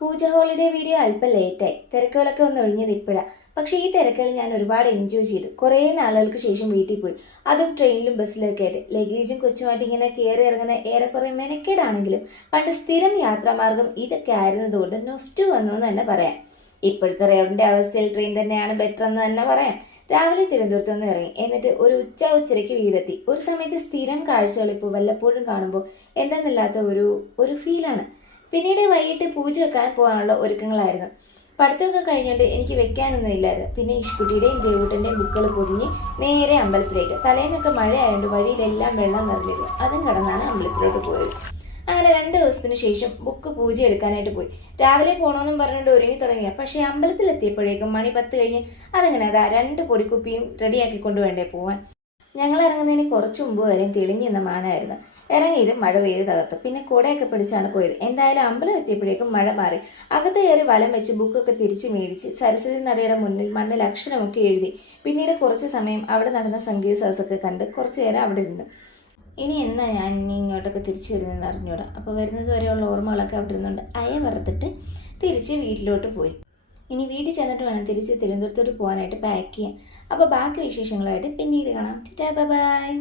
പൂജ holiday video അല്പം ലേറ്റായി. തിരക്കുകളൊക്കെ ഒന്ന് ഒഴിഞ്ഞത് ഇപ്പോഴാണ്. പക്ഷേ ഈ തിരക്കുകൾ ഞാൻ ഒരുപാട് എൻജോയ് ചെയ്തു. കുറേ നാളുകൾക്ക് ശേഷം വീട്ടിൽ പോയി, അതും ട്രെയിനിലും ബസ്സിലൊക്കെ ആയിട്ട്. ലഗേജും കൊച്ചുമായിട്ട് ഇങ്ങനെ കയറി ഇറങ്ങുന്ന ഏറെക്കുറെ മെനക്കേടാണെങ്കിലും പണ്ട് സ്ഥിരം യാത്രാമാർഗം ഇതൊക്കെ ആയിരുന്നതുകൊണ്ട് നൊസ്റ്റു വന്നു എന്ന് തന്നെ പറയാം. ഇപ്പോഴത്തെ റോഡിന്റെ അവസ്ഥയിൽ ട്രെയിൻ തന്നെയാണ് ബെറ്റർ എന്ന് തന്നെ പറയാം. രാവിലെ തിരുവനന്തപുരത്ത് നിന്ന് ഇറങ്ങി, എന്നിട്ട് ഒരു ഉച്ചയ്ക്ക് വീടെത്തി. ഒരു സമയത്ത് സ്ഥിരം കാഴ്ചകൾ ഇപ്പോൾ വല്ലപ്പോഴും കാണുമ്പോൾ എന്തെന്നില്ലാത്ത ഒരു ഫീലാണ്. പിന്നീട് വൈകിട്ട് പൂജ വെക്കാൻ പോകാനുള്ള ഒരുക്കങ്ങളായിരുന്നു. പഠിത്തമൊക്കെ കഴിഞ്ഞുകൊണ്ട് എനിക്ക് വെക്കാനൊന്നും ഇല്ലായിരുന്നു. പിന്നെ ഇഷ്കുട്ടിയുടെയും ദേവൂട്ടൻ്റെയും ബുക്കുകൾ പൊതിഞ്ഞ് നേരെ അമ്പലത്തിലേക്ക്. തലേന്നൊക്കെ മഴയായതുകൊണ്ട് വഴിയിലെല്ലാം വെള്ളം നിറഞ്ഞിരുന്നു. അതും കടന്നാണ് അമ്പലത്തിലോട്ട് പോയത്. അങ്ങനെ 2 ദിവസത്തിന് ശേഷം ബുക്ക് പൂജ എടുക്കാനായിട്ട് പോയി. രാവിലെ പോകണമെന്നും പറഞ്ഞുകൊണ്ട് ഒരുങ്ങി തുടങ്ങിയ, പക്ഷേ അമ്പലത്തിലെത്തിയപ്പോഴേക്കും മണി 10 കഴിഞ്ഞ്. അതങ്ങനെ അതാ 2 പൊടിക്കുപ്പിയും റെഡിയാക്കിക്കൊണ്ട് വേണ്ടേ പോവാൻ. ഞങ്ങൾ ഇറങ്ങുന്നതിന് കുറച്ച് മുമ്പ് വരെയും തെളിഞ്ഞു നിന്ന മാനായിരുന്നു. ഇറങ്ങിയതും മഴ പെയ്ത് തകർത്തു. പിന്നെ കുടയൊക്കെ പിടിച്ചാണ് പോയത്. എന്തായാലും അമ്പലം എത്തിയപ്പോഴേക്കും മഴ മാറി. അകത്ത് കയറി വലം വെച്ച് ബുക്കൊക്കെ തിരിച്ച് മേടിച്ച് സരസ്വതി നടയുടെ മുന്നിൽ മണ്ണിൽ അക്ഷരമൊക്കെ എഴുതി. പിന്നീട് കുറച്ച് സമയം അവിടെ നടന്ന സംഗീത സദസ്സൊക്കെ കണ്ട് കുറച്ച് നേരം അവിടെ ഇരുന്നു. ഇനി എന്നാ ഞാൻ ഇങ്ങോട്ടൊക്കെ തിരിച്ചു വരുന്നതെന്ന് അറിഞ്ഞൂടാ. അപ്പോൾ വരുന്നത് വരെയുള്ള ഓർമ്മകളൊക്കെ അവിടെ ഇരുന്നുണ്ട് വറുത്തിട്ട് തിരിച്ച് വീട്ടിലോട്ട് പോയി. ഇനി വീട്ടിൽ ചെന്നിട്ട് വേണം തിരിച്ച് തിരുവനന്തപുരത്തോട്ട് പോകാനായിട്ട് പാക്ക് ചെയ്യാൻ. അപ്പോൾ ബാക്കി വിശേഷങ്ങളായിട്ട് പിന്നീട് കാണാം. ബൈ.